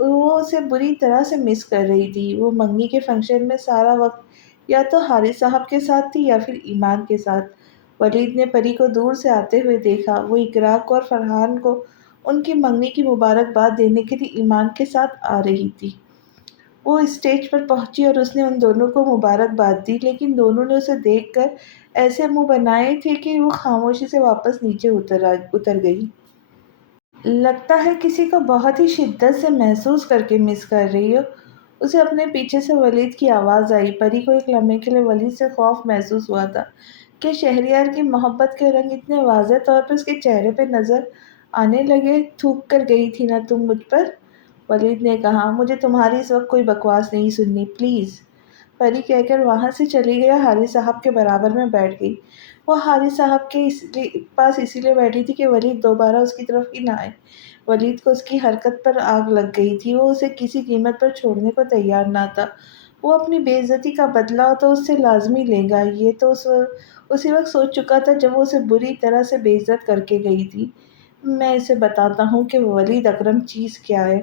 وہ اسے بری طرح سے مس کر رہی تھی۔ وہ منگنی کے فنکشن میں سارا وقت یا تو حارث صاحب کے ساتھ تھی یا پھر ایمان کے ساتھ۔ ولید نے پری کو دور سے آتے ہوئے دیکھا۔ وہ اقرا کو اور فرحان کو ان کی منگنی کی مبارکباد دینے کے لیے ایمان کے ساتھ آ رہی تھی۔ وہ اسٹیج پر پہنچی اور اس نے ان دونوں کو مبارکباد دی، لیکن دونوں نے اسے دیکھ کر ایسے منہ بنائے تھے کہ وہ خاموشی سے واپس نیچے اتر گئی۔ لگتا ہے کسی کو بہت ہی شدت سے محسوس کر کے مس کر رہی ہو، اسے اپنے پیچھے سے ولید کی آواز آئی۔ پری کو ایک لمحے کے لیے ولید سے خوف محسوس ہوا تھا کہ شہریار کی محبت کے رنگ اتنے واضح طور پر اس کے چہرے پہ نظر آنے لگے۔ تھوک کر گئی تھی نا تم مجھ پر؟ ولید نے کہا۔ مجھے تمہاری اس وقت کوئی بکواس نہیں سننی، پلیز، پری کہہ کر وہاں سے چلی گئی اور حارث صاحب کے برابر میں بیٹھ گئی۔ وہ حارث صاحب کے پاس اسی لیے بیٹھی تھی کہ ولید دوبارہ اس کی طرف ہی نہ آئے۔ ولید کو اس کی حرکت پر آگ لگ گئی تھی۔ وہ اسے کسی قیمت پر چھوڑنے کو تیار نہ تھا۔ وہ اپنی بے عزتی کا بدلہ تو اس سے لازمی لے گا، یہ تو اسی وقت سوچ چکا تھا جب وہ اسے بری طرح سے بے عزت کر کے گئی تھی۔ میں اسے بتاتا ہوں کہ ولید اکرم چیز کیا ہے،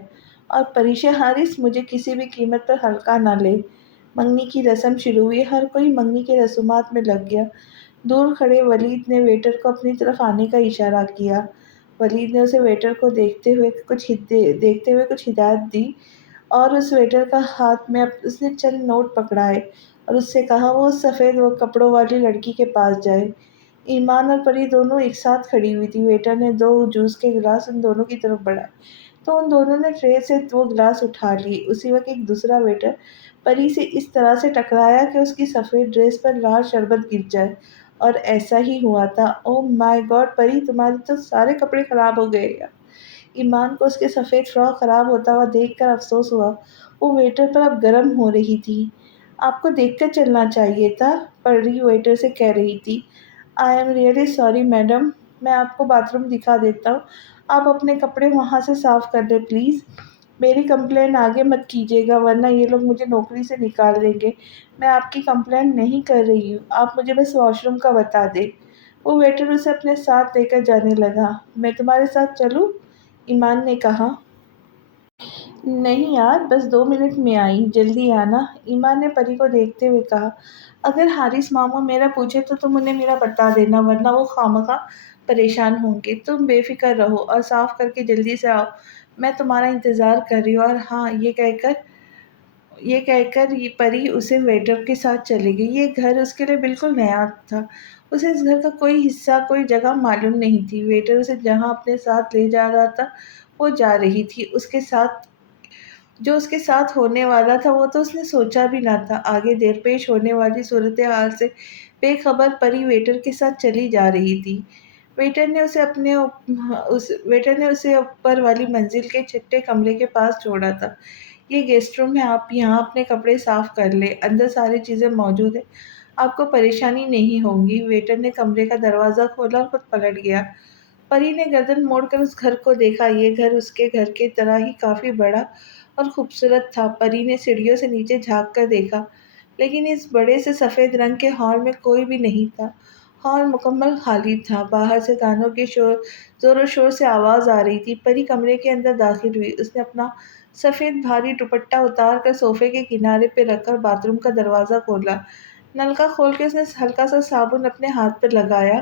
اور پریشا حارث مجھے کسی بھی قیمت پر ہلکا نہ لے۔ منگنی کی رسم شروع ہوئی۔ ہر کوئی منگنی کے رسومات میں لگ گیا۔ دور کھڑے ولید نے ویٹر کو اپنی طرف آنے کا اشارہ کیا۔ ولید نے اسے ویٹر کو دیکھتے ہوئے کچھ ہدایت دی اور اس ویٹر کا ہاتھ میں اس نے چند نوٹ پکڑائے اور اس سے کہا وہ اس سفید کپڑوں والی لڑکی کے پاس جائے۔ ایمان اور پری دونوں ایک ساتھ کھڑی ہوئی تھی۔ ویٹر نے 2 جوس کے گلاس ان دونوں کی طرف بڑھائے تو ان دونوں نے ٹرے سے وہ گلاس اٹھا لیے۔ اسی وقت ایک دوسرا ویٹر پری سے اس طرح سے ٹکرایا کہ اس کی سفید ڈریس پر لال شربت گر جائے، اور ایسا ہی ہوا تھا۔ اوہ مائی گاڈ پری، تمہارے تو سارے کپڑے خراب ہو گئے۔ ایمان کو اس کے سفید فراک خراب ہوتا ہوا دیکھ کر افسوس ہوا۔ وہ ویٹر پر اب گرم ہو رہی تھی۔ آپ کو دیکھ کر چلنا چاہیے تھا، پری ویٹر سے کہہ رہی تھی۔ I am really sorry madam, میں آپ کو باتھ روم دکھا دیتا ہوں، آپ اپنے کپڑے وہاں سے صاف کر لیں پلیز۔ میری کمپلین آگے مت کیجیے گا ورنہ یہ لوگ مجھے نوکری سے نکال دیں گے۔ میں آپ کی کمپلین نہیں کر رہی ہوں، آپ مجھے بس واش روم کا بتا دیں۔ وہ ویٹر اسے اپنے ساتھ لے کر جانے لگا۔ میں تمہارے ساتھ چلوں؟ ایمان نے کہا۔ نہیں یار، بس 2 منٹ میں آئی، جلدی آنا، ایمان نے پری کو دیکھتے ہوئے کہا۔ اگر حارث ماموں میرا پوچھے تو تم انہیں میرا بتا دینا، ورنہ وہ خواہ پریشان ہوں گے۔ تم بے فکر رہو اور صاف کر کے جلدی سے آؤ، میں تمہارا انتظار کر رہی ہوں۔ اور ہاں، یہ کہہ کر پری اسے ویٹر کے ساتھ چلی گئی۔ یہ گھر اس کے لیے بالکل نیا تھا۔ اسے اس گھر کا کوئی حصہ، کوئی جگہ معلوم نہیں تھی۔ ویٹر اسے جہاں اپنے ساتھ لے جا رہا تھا وہ جا رہی تھی۔ جو اس کے ساتھ ہونے والا تھا وہ تو اس نے سوچا بھی نہ تھا۔ آگے درپیش ہونے والی صورتحال سے بے خبر پری ویٹر کے ساتھ چلی جا رہی تھی۔ ویٹر نے اسے اوپر والی منزل کے چھٹے کمرے کے پاس چھوڑا تھا۔ یہ گیسٹ روم ہے، آپ یہاں اپنے کپڑے صاف کر لیں، اندر ساری چیزیں موجود ہیں، آپ کو پریشانی نہیں ہوگی۔ ویٹر نے کمرے کا دروازہ کھولا اور خود پلٹ گیا۔ پری نے گردن موڑ کر اس گھر کو دیکھا۔ یہ گھر اس کے گھر کی طرح ہی کافی بڑا اور خوبصورت تھا۔ پری نے سیڑھیوں سے نیچے جھانک کر دیکھا، لیکن اس بڑے سے سفید رنگ کے ہال میں کوئی بھی نہیں تھا۔ ہال مکمل خالی تھا۔ باہر سے گانوں کے زور و شور سے آواز آ رہی تھی۔ پری کمرے کے اندر داخل ہوئی۔ اس نے اپنا سفید بھاری دوپٹہ اتار کر صوفے کے کنارے پہ رکھ کر باتھ روم کا دروازہ کھولا۔ نل کا کھول کے اس نے ہلکا سا صابن اپنے ہاتھ پر لگایا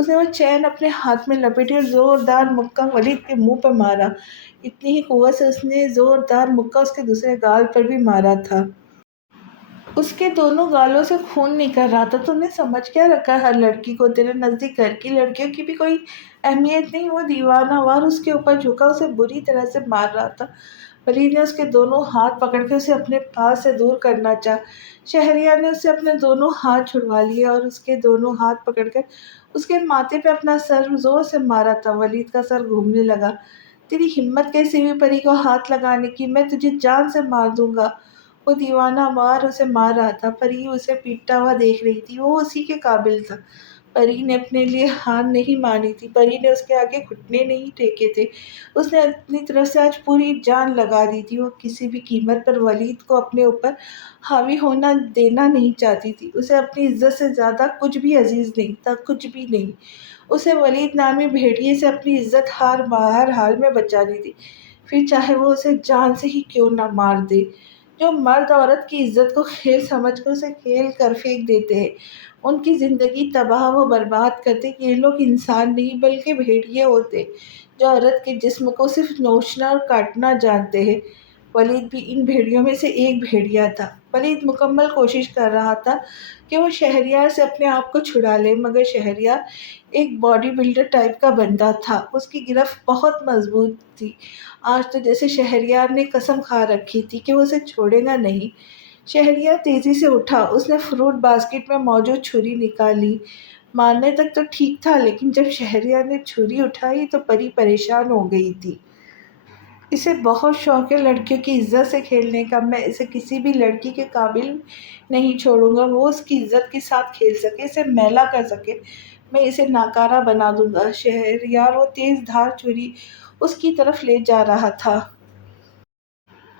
اس نے وہ چین اپنے ہاتھ میں لپیٹی اور زوردار مکہ ولید کے منہ پر مارا۔ اتنی ہی قوت سے اس نے زوردار مکہ اس کے دوسرے گال پر بھی مارا تھا۔ اس کے دونوں گالوں سے خون نکل رہا تھا۔ تو نے سمجھ کیا رکھا ہے ہر لڑکی کو؟ تیرے نزدیک گھر کی لڑکیوں کی بھی کوئی اہمیت نہیں؟ وہ دیوانہ وار اس کے اوپر جھکا، اسے بری طرح سے مار رہا تھا۔ ولید نے اس کے دونوں ہاتھ پکڑ کے اسے اپنے پاس سے دور کرنا چاہا۔ شہریار نے اس سے اپنے دونوں ہاتھ چھڑوا لیے اور اس کے دونوں ہاتھ پکڑ کر اس کے ماتھے پہ اپنا سر زور سے مارا تھا۔ ولید کا سر گھومنے لگا۔ تیری ہمت کیسے ہوئی پری کو ہاتھ لگانے کی؟ میں تجھے جان سے مار دوں گا۔ وہ دیوانہ وار اسے مار رہا تھا۔ پری اسے پیٹتا ہوا دیکھ رہی تھی۔ وہ اسی کے قابل تھا۔ پری نے اپنے لیے ہار نہیں مانی تھی۔ پری نے اس کے آگے گھٹنے نہیں ٹیکے تھے۔ اس نے اپنی طرف سے آج پوری جان لگا دی تھی۔ وہ کسی بھی قیمت پر ولید کو اپنے اوپر حاوی ہونا دینا نہیں چاہتی تھی۔ اسے اپنی عزت سے زیادہ کچھ بھی عزیز نہیں تھا، کچھ بھی نہیں۔ اسے ولید نامی بھیڑیے سے اپنی عزت ہر حال میں بچانی تھی، پھر چاہے وہ اسے جان سے ہی کیوں نہ مار دے۔ جو مرد عورت کی عزت کو کھیل سمجھ کر اسے کھیل کر پھینک دیتے ہیں، ان کی زندگی تباہ و برباد کرتے۔ یہ لوگ انسان نہیں بلکہ بھیڑیے ہوتے جو عورت کے جسم کو صرف نوچنا اور کاٹنا جانتے ہیں۔ ولید بھی ان بھیڑیوں میں سے ایک بھیڑیا تھا۔ ولید مکمل کوشش کر رہا تھا کہ وہ شہریار سے اپنے آپ کو چھڑا لے، مگر شہریار ایک باڈی بلڈر ٹائپ کا بندہ تھا۔ اس کی گرفت بہت مضبوط تھی۔ آج تو جیسے شہریار نے قسم کھا رکھی تھی کہ وہ اسے چھوڑے گا نہیں۔ شہریار تیزی سے اٹھا۔ اس نے فروٹ باسکٹ میں موجود چھری نکالی۔ مارنے تک تو ٹھیک تھا، لیکن جب شہریار نے چھری اٹھائی تو پری پریشان ہو گئی تھی۔ اسے بہت شوق ہے لڑکیوں کی عزت سے کھیلنے کا۔ میں اسے کسی بھی لڑکی کے قابل نہیں چھوڑوں گا۔ وہ اس کی عزت کے ساتھ کھیل سکے، اسے میلا کر سکے، میں اسے ناکارہ بنا دوں گا۔ شہریار وہ تیز دھار چھری اس کی طرف لے جا رہا تھا۔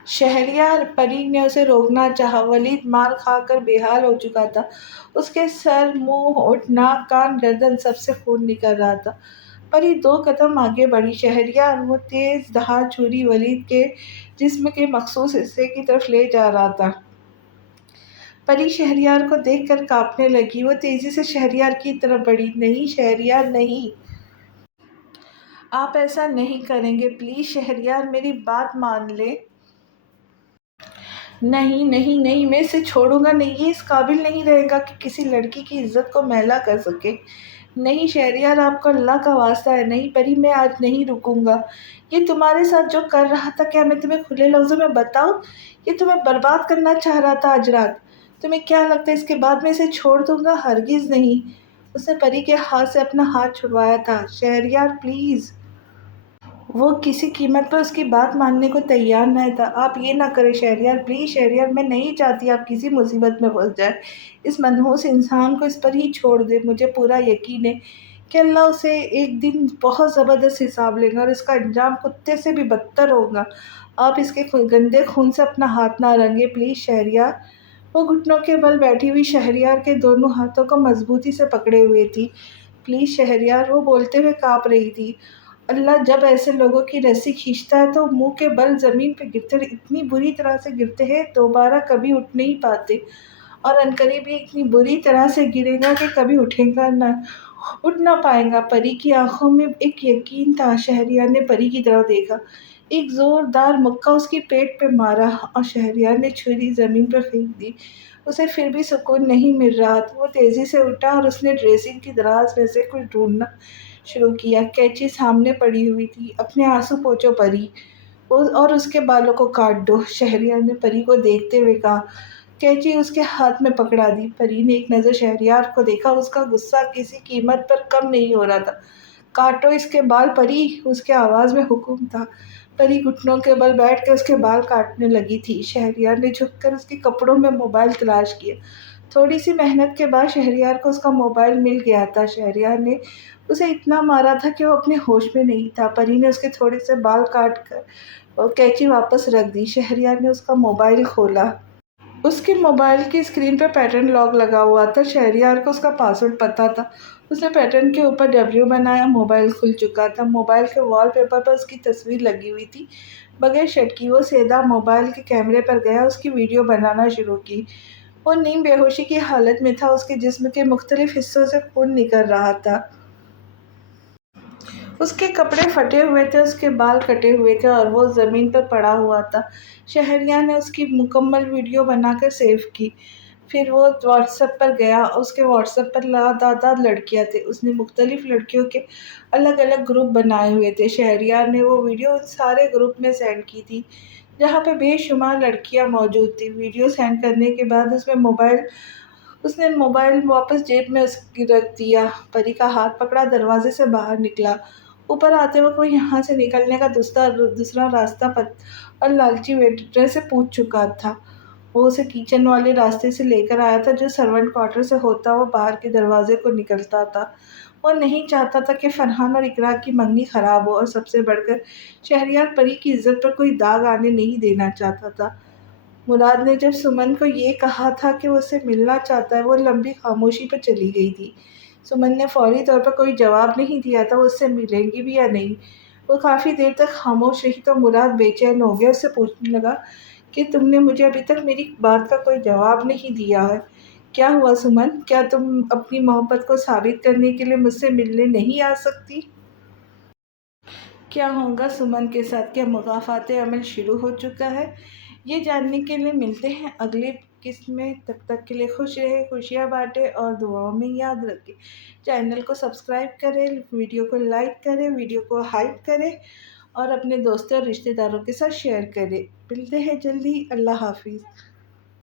شہریار، پری نے اسے روکنا چاہا۔ ولید مار کھا کر بے حال ہو چکا تھا۔ اس کے سر، منہ، ہونٹ، ناک، کان، گردن سب سے خون نکل رہا تھا۔ پری 2 قدم آگے بڑھی۔ شہریار وہ تیز دھار چھری ولید کے جسم کے مخصوص حصے کی طرف لے جا رہا تھا۔ پری شہریار کو دیکھ کر کانپنے لگی۔ وہ تیزی سے شہریار کی طرف بڑھی۔ نہیں شہریار، نہیں! آپ ایسا نہیں کریں گے، پلیز شہریار، میری بات مان لیں۔ نہیں نہیں نہیں، میں اسے چھوڑوں گا نہیں۔ یہ اس قابل نہیں رہے گا کہ کسی لڑکی کی عزت کو میلا کر سکے۔ نہیں شہریار، آپ کو اللہ کا واسطہ ہے، نہیں پری، میں آج نہیں رکوں گا۔ یہ تمہارے ساتھ جو کر رہا تھا، کیا میں تمہیں کھلے لفظوں میں بتاؤں؟ یہ تمہیں برباد کرنا چاہ رہا تھا آج رات۔ تمہیں کیا لگتا ہے اس کے بعد میں اسے چھوڑ دوں گا؟ ہرگز نہیں۔ اس نے پری کے ہاتھ سے اپنا ہاتھ چھڑوایا تھا۔ شہریار پلیز! وہ کسی قیمت پر اس کی بات ماننے کو تیار نہ تھا۔ آپ یہ نہ کریں شہریار، پلیز شہریار، میں نہیں چاہتی آپ کسی مصیبت میں پھنس جائیں۔ اس منحوس انسان کو اس پر ہی چھوڑ دیں۔ مجھے پورا یقین ہے کہ اللہ اسے ایک دن بہت زبردست حساب لے گا اور اس کا انجام کتے سے بھی بدتر ہوگا۔ آپ اس کے گندے خون سے اپنا ہاتھ نہ رنگیں، پلیز شہریار۔ وہ گھٹنوں کے بل بیٹھی ہوئی شہریار کے دونوں ہاتھوں کو مضبوطی سے پکڑے ہوئے تھی۔ پلیز شہریار، وہ بولتے ہوئے کانپ رہی تھی۔ اللہ جب ایسے لوگوں کی رسی کھینچتا ہے تو منہ کے بل زمین پہ گرتے اتنی بری طرح سے گرتے ہیں دوبارہ کبھی اٹھ نہیں پاتے، اور عنقریب بھی اتنی بری طرح سے گرے گا کہ کبھی اٹھ نہ پائے گا۔ پری کی آنکھوں میں ایک یقین تھا۔ شہریار نے پری کی طرف دیکھا، ایک زوردار مکہ اس کی پیٹ پہ مارا اور شہریار نے چھری زمین پر پھینک دی۔ اسے پھر بھی سکون نہیں مل رہا تھا۔ وہ تیزی سے اٹھا اور اس نے ڈریسنگ کی دراز میں سے کچھ ڈھونڈنا شروع کیا۔ کینچی سامنے پڑی ہوئی تھی۔ اپنے آنسو پوچھو پری، اور اس کے بالوں کو کاٹ دو، شہریار نے پری کو دیکھتے ہوئے کہا۔ کینچی اس کے ہاتھ میں پکڑا دی۔ پری نے ایک نظر شہریار کو دیکھا۔ اس کا غصہ کسی قیمت پر کم نہیں ہو رہا تھا۔ کاٹو اس کے بال پری، اس کے آواز میں حکم تھا۔ پری گھٹنوں کے بل بیٹھ کے اس کے بال کاٹنے لگی تھی۔ شہریار نے جھک کر اس کے کپڑوں میں موبائل تلاش کیا۔ تھوڑی سی محنت کے بعد شہریار کو اس کا موبائل مل گیا تھا۔ شہریار نے اسے اتنا مارا تھا کہ وہ اپنے ہوش میں نہیں تھا۔ پری نے اس کے تھوڑے سے بال کاٹ کر کینچی واپس رکھ دی۔ شہریار نے اس کا موبائل کھولا۔ اس کے موبائل کی اسکرین پہ پیٹرن لاک لگا ہوا تھا۔ شہریار کو اس کا پاسورڈ پتہ تھا۔ اس نے پیٹرن کے اوپر W بنایا۔ موبائل کھل چکا تھا۔ موبائل کے وال پیپر پر اس کی تصویر لگی ہوئی تھی۔ بغیر شرٹ کی وہ سیدھا موبائل کے کیمرے پر گیا، اس کی ویڈیو بنانا شروع کی۔ وہ نیم بے ہوشی کی حالت میں تھا۔ اس کے جسم کے مختلف حصوں سے خون نکل رہا تھا۔ اس کے کپڑے پھٹے ہوئے تھے، اس کے بال کٹے ہوئے تھے اور وہ زمین پر پڑا ہوا تھا۔ شہریار نے اس کی مکمل ویڈیو بنا کر سیو کی۔ پھر وہ واٹس ایپ پر گیا، اس کے واٹس ایپ پر لاتعداد لڑکیاں تھیں۔ اس نے مختلف لڑکیوں کے الگ الگ گروپ بنائے ہوئے تھے۔ شہریار نے وہ ویڈیو ان سارے گروپ میں سینڈ کی تھی جہاں پہ بے شمار لڑکیاں موجود تھیں۔ ویڈیو سینڈ کرنے کے بعد اس نے موبائل واپس جیب میں اس کی رکھ دیا۔ پری کا ہاتھ پکڑا، دروازے سے باہر نکلا۔ اوپر آتے وقت وہ یہاں سے نکلنے کا دوسرا راستہ اور لالچی ویٹر سے پوچھ چکا تھا۔ وہ اسے کچن والے راستے سے لے کر آیا تھا جو سرونٹ کوارٹر سے ہوتا ہوا باہر کے دروازے کو نکلتا تھا۔ وہ نہیں چاہتا تھا کہ فرحان اور اقرا کی منگنی خراب ہو، اور سب سے بڑھ کر شہریار پری کی عزت پر کوئی داغ آنے نہیں دینا چاہتا تھا۔ مراد نے جب سمن کو یہ کہا تھا کہ وہ اسے ملنا چاہتا ہے، وہ لمبی خاموشی پر چلی گئی تھی۔ سمن نے فوری طور پر کوئی جواب نہیں دیا تھا، وہ اس سے ملیں گی بھی یا نہیں۔ وہ کافی دیر تک خاموش رہی تو مراد بے چین ہو گیا، اس سے پوچھنے لگا کہ تم نے مجھے ابھی تک میری بات کا کوئی جواب نہیں دیا ہے۔ کیا ہوا سمن؟ کیا تم اپنی محبت کو ثابت کرنے کے لیے مجھ سے ملنے نہیں آ سکتی؟ کیا ہوگا سمن کے ساتھ؟ کیا مضافات عمل شروع ہو چکا ہے؟ یہ جاننے کے لیے ملتے ہیں اگلی قسط میں۔ تب تک کے لیے خوش رہے، خوشیاں بانٹے اور دعاؤں میں یاد رکھیں۔ چینل کو سبسکرائب کریں، ویڈیو کو لائک کریں، ویڈیو کو ہائپ کریں اور اپنے دوستوں اور رشتہ داروں کے ساتھ شیئر کریں۔ ملتے ہیں جلدی۔ اللہ حافظ۔